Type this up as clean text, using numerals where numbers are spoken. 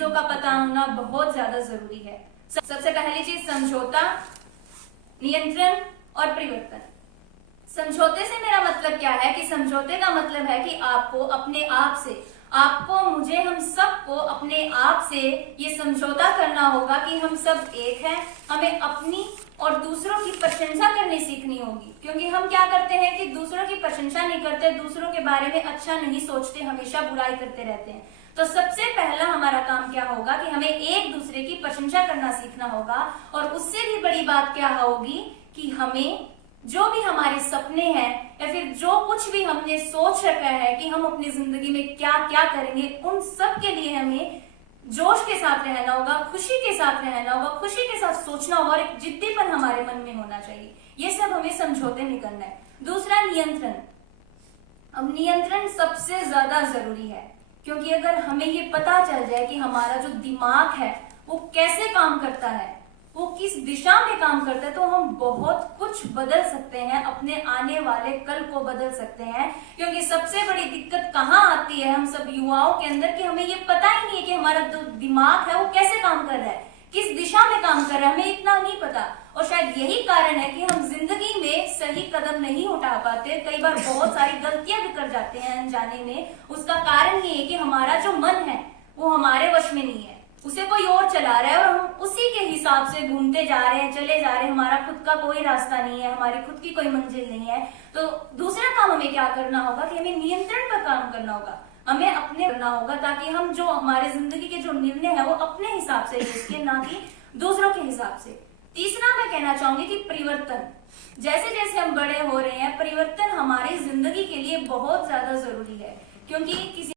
चीजों का पता होना बहुत ज्यादा जरूरी है। सबसे पहली चीज समझौता, नियंत्रण और परिवर्तन। समझौते से मेरा मतलब क्या है कि समझौते का मतलब है कि आपको अपने आप से, आपको, मुझे, हम सबको अपने आप से ये समझौता करना होगा कि हम सब एक हैं। हमें अपनी और दूसरों की प्रशंसा करनी सीखनी होगी, क्योंकि हम क्या करते हैं कि दूसरों की प्रशंसा नहीं करते, दूसरों के बारे में अच्छा नहीं सोचते, हमेशा बुराई करते रहते हैं। तो सबसे पहला हमारा काम क्या होगा कि हमें एक दूसरे की प्रशंसा करना सीखना होगा। और उससे भी बड़ी बात क्या होगी कि हमें जो भी हमारे सपने हैं या फिर जो कुछ भी हमने सोच रखा है कि हम अपनी जिंदगी में क्या क्या करेंगे, उन सब के लिए हमें जोश के साथ रहना होगा, खुशी के साथ रहना होगा, खुशी के साथ सोचना होगा और एक जिद्दीपन हमारे मन में होना चाहिए। ये सब हमें समझौते में करना है। दूसरा, नियंत्रण। अब नियंत्रण सबसे ज्यादा जरूरी है, क्योंकि अगर हमें ये पता चल जाए कि हमारा जो दिमाग है वो कैसे काम करता है, वो किस दिशा में काम करता है, तो हम बहुत कुछ बदल सकते हैं, अपने आने वाले कल को बदल सकते हैं। क्योंकि सबसे बड़ी दिक्कत कहाँ आती है हम सब युवाओं के अंदर कि हमें ये पता ही नहीं है कि हमारा जो दिमाग है वो कैसे काम कर रहा है, किस दिशा में काम कर रहा है, हमें इतना नहीं पता। और शायद यही कारण है कि हम जिंदगी में सही कदम नहीं उठा पाते, कई बार बहुत सारी गलतियां भी कर जाते हैं अनजाने में। उसका कारण ये है कि हमारा जो मन है वो हमारे वश में नहीं है, उसे कोई और चला रहा है और हम उसी के हिसाब से घूमते जा रहे हैं, चले जा रहे हैं। हमारा खुद का कोई रास्ता नहीं है, हमारी खुद की कोई मंजिल नहीं है। तो दूसरा काम हमें क्या करना होगा कि हमें नियंत्रण पर काम करना होगा, हमें अपने करना होगा, ताकि हम जो हमारे जिंदगी के जो निर्णय है वो अपने हिसाब से ले, ना कि दूसरों के हिसाब से। तीसरा मैं कहना चाहूंगी कि परिवर्तन। जैसे जैसे हम बड़े हो रहे हैं, परिवर्तन हमारी जिंदगी के लिए बहुत ज्यादा जरूरी है, क्योंकि किसी